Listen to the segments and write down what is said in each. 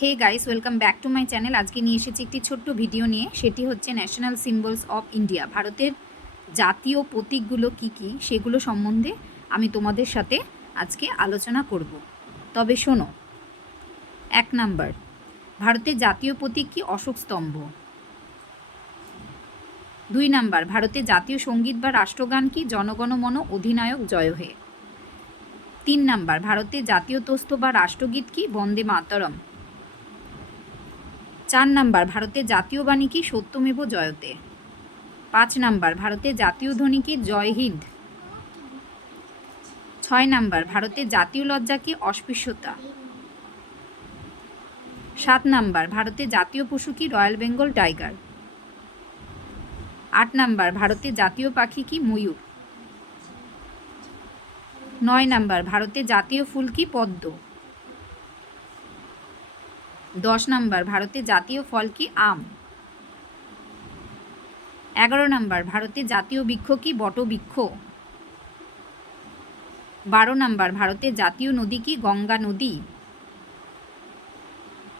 Hey guys, welcome back to my channel. আজকে নিয়ে এসেছি একটি ছোট্ট ভিডিও নিয়ে। সেটি হচ্ছে ন্যাশনাল সিম্বলস অফ ইন্ডিয়া, ভারতের জাতীয় প্রতীকগুলো কি কি সেগুলো সম্বন্ধে আমি তোমাদের সাথে আজকে আলোচনা করব। তবে শোনো, 1 নাম্বার, ভারতের জাতীয় প্রতীক কি? অশোক স্তম্ভ। 2 নাম্বার, ভারতের জাতীয় সঙ্গীত বা রাষ্ট্রগান কি? জনগণ মন অধিনায়ক জয় হে। 3 নাম্বার, ভারতের জাতীয় তোস্ত বা রাষ্ট্রগীত কি? বন্দে মাতরম। 4 নাম্বার, ভারতের জাতীয় বাণী কি? সত্যমেব জয়তে। 5 নাম্বার, ভারতের জাতীয় ধ্বনি কি? জয় হিন্দ। 6 নাম্বার, ভারতের জাতীয় লজ্জা কি? অস্পৃশ্যতা। 7 নাম্বার, ভারতের জাতীয় পশু কি? Royal Bengal tiger. 8 নাম্বার, ভারতের জাতীয় পাখি কি? ময়ূর। 9 নাম্বার, ভারতের জাতীয় ফুল কি? পদ্ম। 10 নাম্বার, ভারতের জাতীয় ফল কি? আম। 11 নাম্বার, ভারতের জাতীয় বৃক্ষ কি? বটবৃক্ষ। 12 নাম্বার, ভারতের জাতীয় নদী কি? গঙ্গা নদী।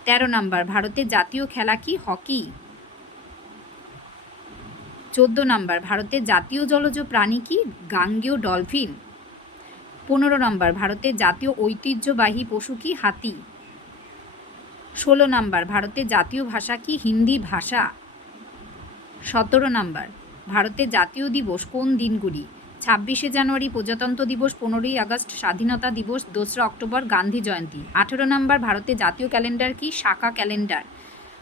13 নাম্বার, ভারতের জাতীয় খেলা কি? হকি। 14 নাম্বার, ভারতের জাতীয় জলজ প্রাণী কি? গাঙ্গেয় ডলফিন। 15 নাম্বার, ভারতের জাতীয় ঐতিহ্যবাহী পশু কি? হাতি। 16 নাম্বার, ভারতের জাতীয় ভাষা কি? হিন্দি ভাষা। 17 নাম্বার, ভারতের জাতীয় দিবস কোন দিনগুলি? 26শে জানুয়ারি প্রজাতন্ত্র দিবস, 15ই আগস্ট স্বাধীনতা দিবস, 2রা অক্টোবর গান্ধী জয়ন্তী। 18 নাম্বার, ভারতের জাতীয় ক্যালেন্ডার কি? শাকা ক্যালেন্ডার।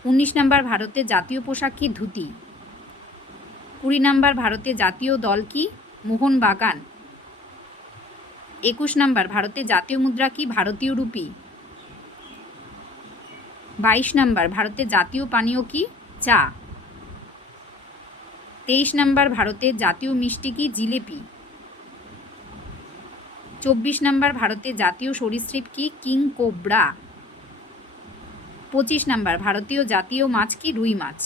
19 নাম্বার, ভারতের জাতীয় পোশাক কি? ধুতি। 20 নাম্বার, ভারতের জাতীয় দল কি? মোহনবাগান। 21 নাম্বার, ভারতের জাতীয় মুদ্রা কি? ভারতীয় রুপি। 22 নাম্বার, ভারতের জাতীয় পানীয় কি? চা। 23 নাম্বার, ভারতের জাতীয় মিষ্টি কি? জিলেপি। 24 নাম্বার, ভারতের জাতীয় সরীসৃপ কি? King cobra. 25 নাম্বার, ভারতীয় জাতীয় মাছ কি? রুই মাছ।